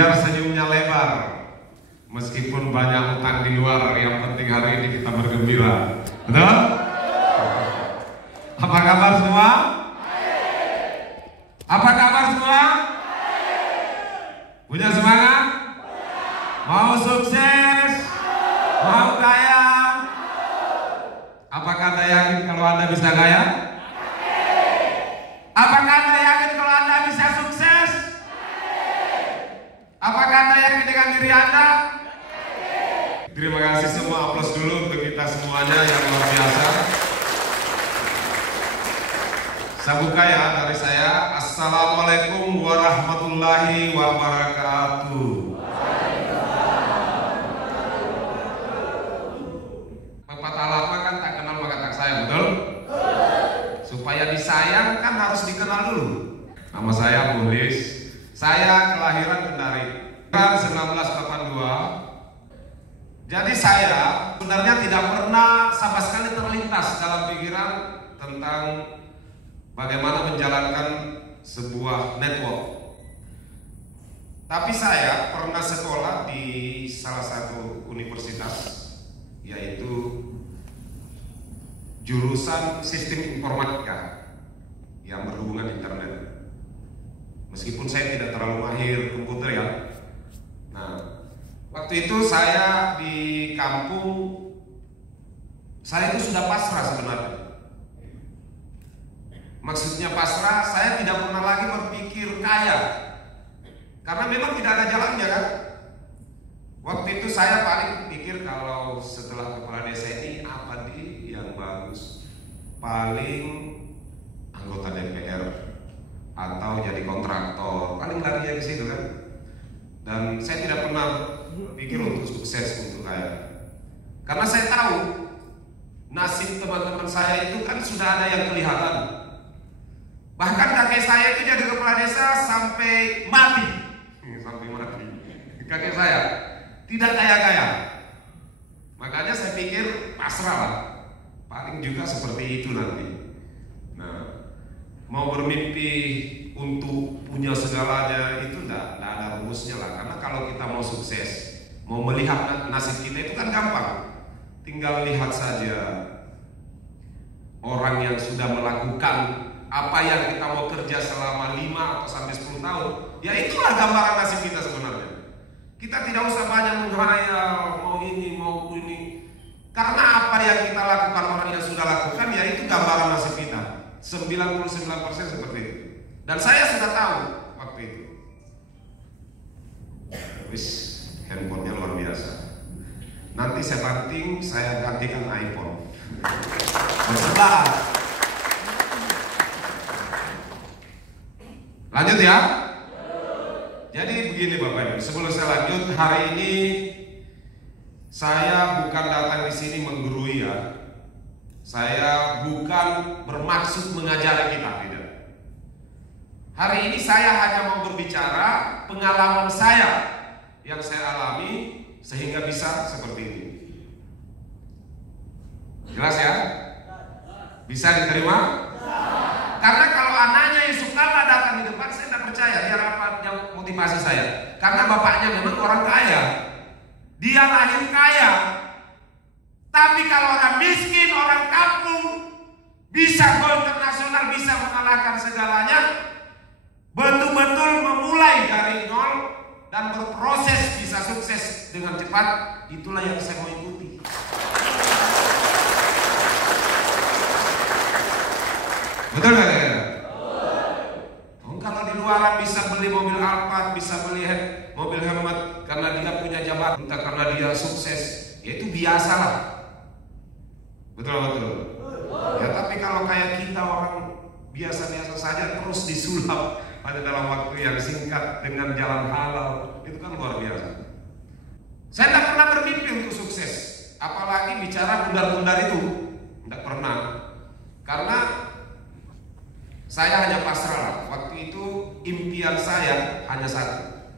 Biar senyumnya lebar, meskipun banyak utang di luar, yang penting hari ini kita bergembira. Betul? Apa kabar semua? Apa kabar semua? Punya semangat? Mau sukses? Mau kaya? Apakah Anda yakin kalau Anda bisa kaya? Apakah Anda yakin kalau Anda bisa sukses? Apakah Anda yakin dengan diri Anda? Terima kasih semua, aplaus dulu untuk kita semuanya yang luar biasa. Saya buka ya dari saya. Assalamualaikum warahmatullahi wabarakatuh. Pepatah lama kan tak kenal maka tak sayang, betul? Supaya disayang kan harus dikenal dulu. Nama saya Bulis. Saya kelahiran Kendari tahun 1982. Jadi saya sebenarnya tidak pernah sama sekali terlintas dalam pikiran tentang bagaimana menjalankan sebuah network. Tapi saya pernah sekolah di salah satu universitas, yaitu jurusan sistem informatika yang berhubungan internet. Meskipun saya tidak terlalu mahir komputer ya. Nah, waktu itu saya di kampung, saya itu sudah pasrah sebenarnya. Maksudnya pasrah, saya tidak pernah lagi berpikir kaya, karena memang tidak ada jalannya kan. Waktu itu saya paling pikir kalau setelah kepala desa ini apa di yang bagus, paling anggota DPR atau jadi kontraktor, paling larinya ke situ kan. Dan saya tidak pernah pikir untuk sukses, untuk kaya, karena saya tahu nasib teman-teman saya itu kan sudah ada yang kelihatan. Bahkan kakek saya itu jadi kepala desa sampai mati, kakek saya tidak kaya-kaya. Makanya saya pikir pasrah lah, paling juga seperti itu nanti. Nah, mau bermimpi untuk punya segalanya itu enggak ada rumusnya lah. Karena kalau kita mau sukses, mau melihat nasib kita itu kan gampang. Tinggal lihat saja orang yang sudah melakukan apa yang kita mau kerja selama 5 atau sampai 10 tahun. Ya itulah gambaran nasib kita sebenarnya. Kita tidak usah banyak menghayal mau ini mau ini, karena apa yang kita lakukan orang yang sudah lakukan, ya itu gambaran nasib kita. 99% seperti itu. Dan saya sudah tahu waktu itu. Wis, handphonenya luar biasa. Nanti saya banting, saya gantikan iPhone. Bersebar. Lanjut ya. Jadi begini Bapak Ibu, sebelum saya lanjut, hari ini saya bukan datang di sini menggurui ya. Saya bukan bermaksud mengajari kita, tidak. Hari ini saya hanya mau berbicara pengalaman saya yang saya alami sehingga bisa seperti ini. Jelas ya? Bisa diterima? Karena kalau anaknya Yusuf Kalla datang di depan, saya tidak percaya dia rapat yang motivasi saya. Karena bapaknya memang orang kaya, dia lahir kaya. Tapi kalau orang miskin, orang kampung, bisa go internasional, bisa mengalahkan segalanya, betul-betul memulai dari nol dan berproses bisa sukses dengan cepat. Itulah yang saya mau ikuti. Betul gak? Kalau di luaran bisa beli mobil Alphard, bisa beli mobil hemat karena dia punya jabatan, entah karena dia sukses, ya itu biasa lah. Betul. Ya tapi kalau kayak kita orang biasa-biasa saja terus disulap pada dalam waktu yang singkat dengan jalan halal, itu kan luar biasa. Saya tidak pernah bermimpi untuk sukses, apalagi bicara bundar-bundar itu, tidak pernah. Karena saya hanya pasrah lah. Waktu itu impian saya hanya satu.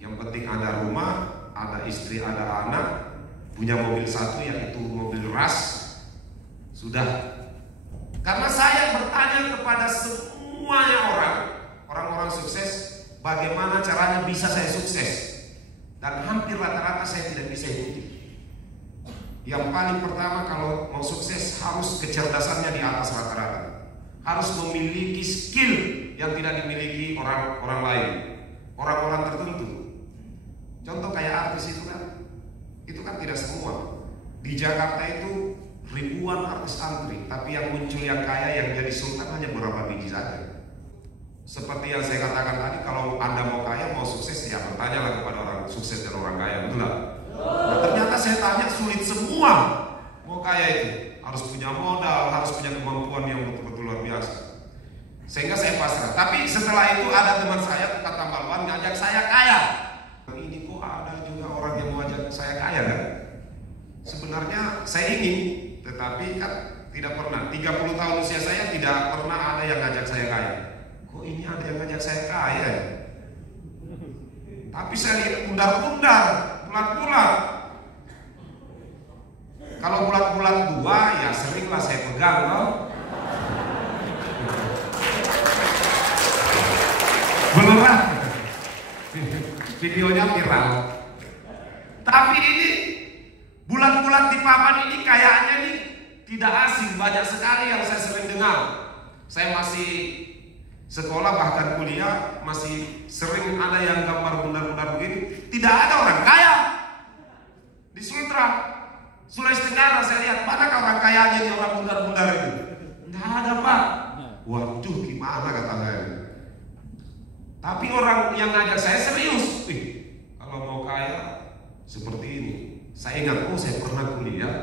Yang penting ada rumah, ada istri, ada anak, punya mobil satu yaitu mobil ras. Sudah. Karena saya bertanya kepada semuanya orang-orang sukses, bagaimana caranya bisa saya sukses. Dan hampir rata-rata saya tidak bisa ikuti. Yang paling pertama, kalau mau sukses harus kecerdasannya di atas rata-rata. Harus memiliki skill yang tidak dimiliki orang lain, orang-orang tertentu. Contoh kayak artis itu kan tidak semua. Di Jakarta itu ribuan artis antri, tapi yang muncul yang kaya yang jadi sultan hanya beberapa biji saja. Seperti yang saya katakan tadi, kalau Anda mau kaya, mau sukses, ya bertanyalah kepada orang sukses dan orang kaya, betul lah. Nah, ternyata saya tanya sulit semua. Mau kaya itu harus punya modal, harus punya kemampuan yang betul-betul luar biasa. Sehingga saya pasrah. Tapi setelah itu ada teman saya kata Tambaluan ngajak saya kaya. Ini kok ada juga orang yang mau ajak saya kaya kan? Sebenarnya saya ingin, tetapi kan tidak pernah. 30 tahun usia saya tidak pernah ada yang ngajak saya kaya. Kok ini ada yang ngajak saya kaya? Tapi saya lihat bundar-bundar, bulat-bulat. Kalau bulat-bulat dua, ya seringlah saya pegang loh. Beneran. Videonya viral. Tapi ini bulat-bulat di papan ini kayaknya nih tidak asing, banyak sekali yang saya sering dengar. Saya masih sekolah bahkan kuliah masih sering ada yang gambar bundar-bundar begini. Tidak ada orang kaya di Sulawesi Tenggara. Saya lihat manakah orang kayanya di orang bundar-bundar itu? Tidak ada, Pak. Waduh, gimana kata saya. Tapi orang yang ngajak saya serius. Kalau mau kaya seperti ini. Saya ingat, saya pernah kuliah,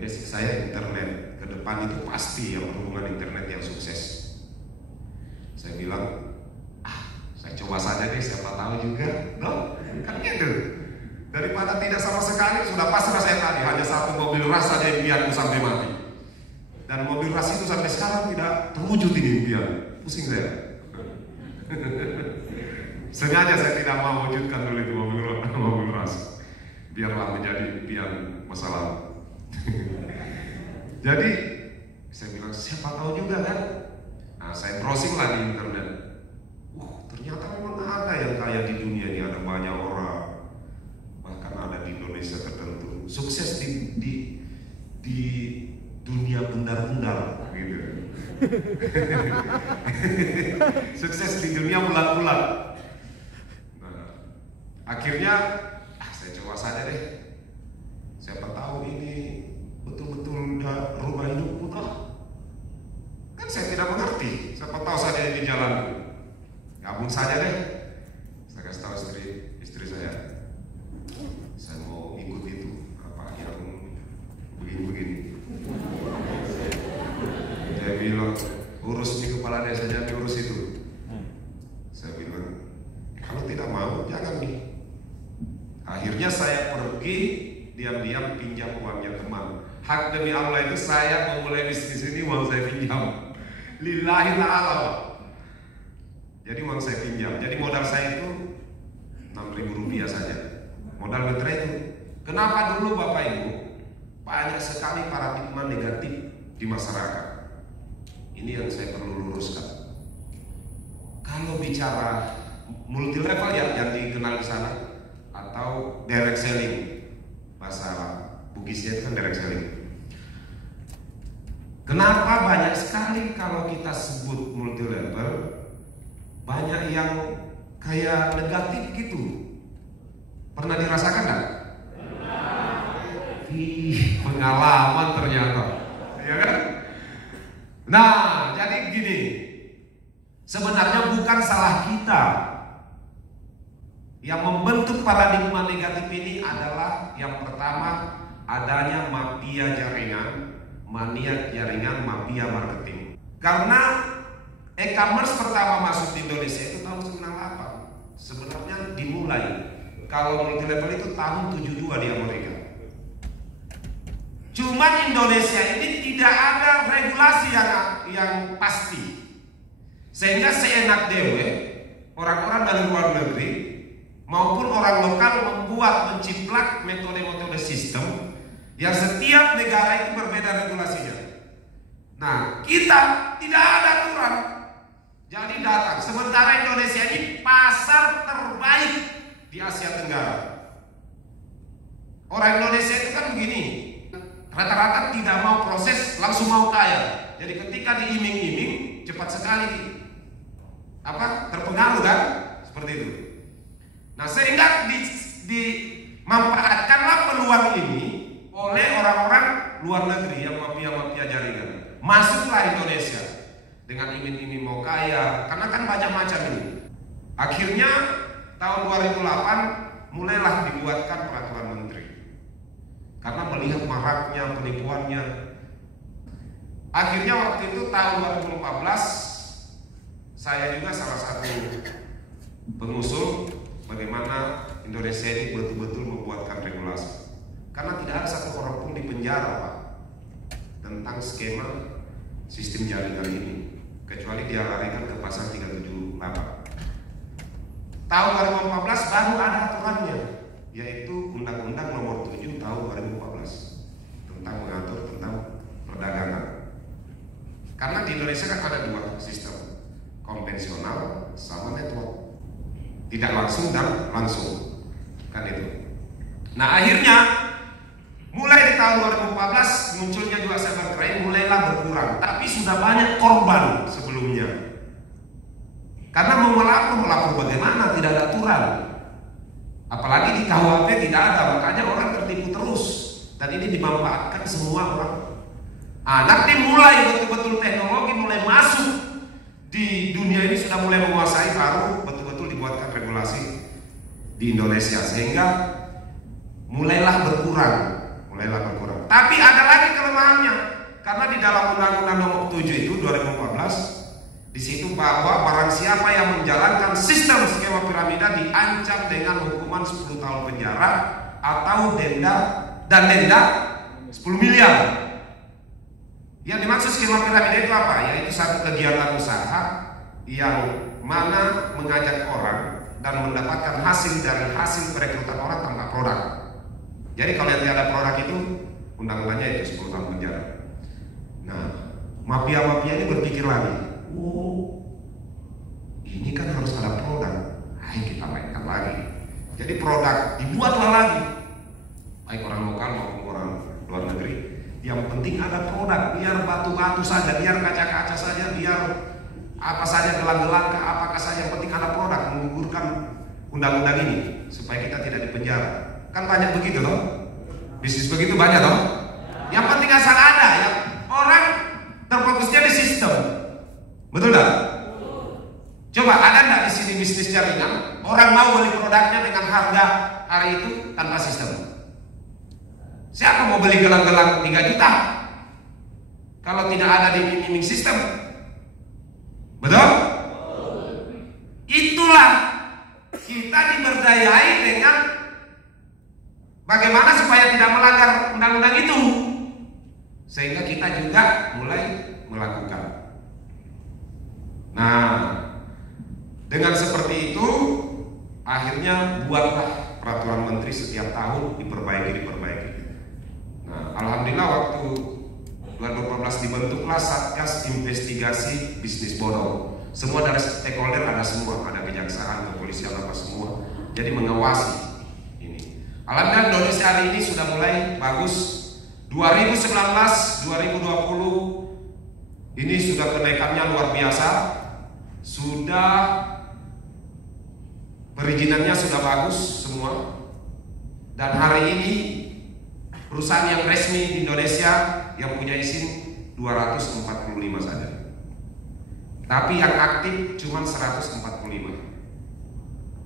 basic saya internet. Ke depan itu pasti yang berhubungan internet yang sukses. Saya bilang, saya coba saja deh, siapa tahu juga. No? Kan gitu. Daripada tidak sama sekali, sudah pasrah saya tadi. Hanya satu mobil ras saja impianku sampai mati. Dan mobil ras itu sampai sekarang tidak terwujud ini impian. Pusing saya. Sengaja saya tidak mau wujudkan dulu itu mobil ras, biarlah menjadi impian masa lalu. Jadi saya bilang siapa tahu juga kan. Nah, saya browsing lah di internet. Ternyata memang ada yang kaya di dunia ini, ada banyak orang, bahkan ada di Indonesia tertentu sukses di dunia bundar-bundar gitu. Sukses di dunia bulat-bulat. Nah, akhirnya saya coba saja deh. Siapa tahu ini betul-betul rubah hidupku toh. Kan saya tidak mengerti. Siapa tahu saja di jalan. Gabung saja deh. Saya kasih tahu istri saya. Saya mau ikut itu apa yang begini-begini. Saya bilang, urus di kepala desa, jangan urus itu. Saya bilang, kalau tidak mau, jangan nih. Akhirnya saya pergi, diam-diam pinjam uangnya teman. Hak demi Allah itu saya mau mulai bisnis ini, uang saya pinjam. Lillahi ta'ala. Jadi uang saya pinjam. Jadi modal saya itu 6.000 rupiah saja. Modal baterai itu. Kenapa dulu Bapak Ibu banyak sekali paradigma negatif di masyarakat? Ini yang saya perlu luruskan. Kalau bicara multi level yang dikenal di sana atau direct selling, bahasa Bugisnya itu kan direct selling. Kenapa banyak sekali kalau kita sebut multi level banyak yang kayak negatif gitu? Pernah dirasakan nggak? Pengalaman ternyata, ya kan? Nah, jadi gini, sebenarnya bukan salah kita. Yang membentuk paradigma negatif ini adalah yang pertama adanya mafia jaringan, mafia marketing. Karena e-commerce pertama masuk di Indonesia itu tahun 98. Sebenarnya dimulai kalau multi level itu tahun 72 di Amerika. Cuman Indonesia ini tidak ada regulasi yang pasti, sehingga seenak dewe orang-orang dari luar negeri maupun orang lokal menciplak metode-metode sistem yang setiap negara itu berbeda regulasinya. Nah, kita tidak ada aturan. Jadi datang. Sementara Indonesia ini pasar terbaik di Asia Tenggara. Orang Indonesia itu kan begini, rata-rata tidak mau proses, langsung mau kaya. Jadi ketika diiming-iming cepat sekali terpengaruh kan, seperti itu. Nah, sehingga dimanfaatkanlah peluang ini oleh orang-orang luar negeri yang mafia-mafia jaringan. Masuklah Indonesia dengan iming-iming mau kaya, karena kan banyak macam ini. Akhirnya tahun 2008 mulailah dibuatkan peraturan menteri. Karena melihat maraknya penipuannya. Akhirnya waktu itu tahun 2014 saya juga salah satu pengusul bagaimana Indonesia ini betul-betul membuatkan regulasi. Karena tidak ada satu orang pun di penjara, Pak, tentang skema sistem jaringan ini, kecuali dia larikan ke pasal 378. Tahun 2014 baru ada aturannya, yaitu Undang-Undang Nomor 7 Tahun 2014 tentang mengatur tentang perdagangan. Karena di Indonesia kan ada dua sistem, konvensional sama network, tidak langsung dan langsung, kan itu. Nah, akhirnya mulai di tahun 2014 munculnya juga cybercrime mulailah berkurang, tapi sudah banyak korban sebelumnya. Karena mau melapor bagaimana, tidak ada aturan. Apalagi di KUHP tidak ada, makanya orang tertipu terus. Dan ini dimanfaatkan semua orang. Nanti mulai betul-betul teknologi mulai masuk di dunia ini, sudah mulai menguasai, baru betul-betul dibuatkan regulasi di Indonesia, sehingga mulailah berkurang. Tapi ada lagi kelemahannya, karena di dalam Undang-Undang Nomor 7 itu 2014 di situ bahwa barang siapa yang menjalankan sistem skema piramida diancam dengan hukuman 10 tahun penjara atau denda 10 miliar. Yang dimaksud skema piramida itu apa? Yaitu satu kegiatan usaha yang mana mengajak orang dan mendapatkan hasil dari hasil perekrutan orang tanpa produk. Jadi kalau yang tidak ada produk itu undang-undangnya itu 10 tahun penjara. Nah, mafia-mafia ini berpikir lagi, ini kan harus ada produk, ayo kita mainkan lagi. Jadi produk dibuatlah lagi, baik orang lokal maupun orang luar negeri. Yang penting ada produk, biar batu-batu saja, biar kaca-kaca saja, biar apa saja, gelang-gelang, apakah saja, yang penting ada produk, menggugurkan undang-undang ini supaya kita tidak dipenjara. Kan banyak begitu loh, bisnis begitu banyak loh. Yang penting asal ada, ya orang terfokusnya di sistem, betul tak? Coba ada nggak di sini bisnis jaringan orang mau beli produknya dengan harga hari itu tanpa sistem? Siapa mau beli gelang-gelang 3 juta kalau tidak ada di iming sistem? Betul? Itulah kita diberdayai dengan bagaimana supaya tidak melanggar undang-undang itu, sehingga kita juga mulai melakukan. Nah, dengan seperti itu akhirnya buatlah peraturan menteri setiap tahun diperbaiki. Nah, alhamdulillah waktu 2014 dibentuklah Satgas Investigasi Bisnis Bodong. Semua dari stakeholder ada semua, ada kejaksaan, kepolisian, apa semua. Jadi mengawasi ini. Alhamdulillah Indonesia hari ini sudah mulai bagus. 2019, 2020 ini sudah kenaikannya luar biasa. Sudah perizinannya sudah bagus semua. Dan hari ini perusahaan yang resmi di Indonesia yang punya izin 245 saja. Tapi yang aktif cuma 145.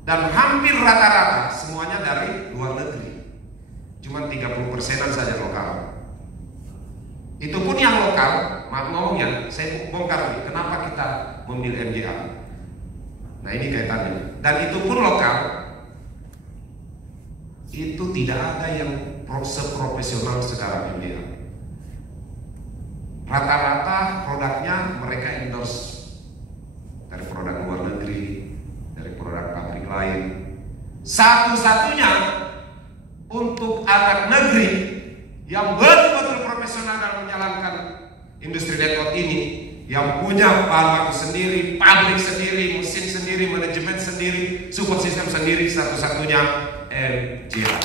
Dan hampir rata-rata semuanya dari luar negeri. Cuma 30%-an saja lokal. Itu pun yang lokal, maaf ngomongnya, saya bongkar nih, kenapa kita memilih MJA. Nah ini kaitannya. Dan itu pun lokal, itu tidak ada yang seprofesional sekarang MJA. Rata-rata produknya mereka endorse dari produk luar negeri, dari produk pabrik lain. Satu-satunya untuk anak negeri yang betul-betul profesional dalam menjalankan industri network ini yang punya bahan baku sendiri, pabrik sendiri, mesin sendiri, manajemen sendiri, support system sendiri, satu-satunya MJR.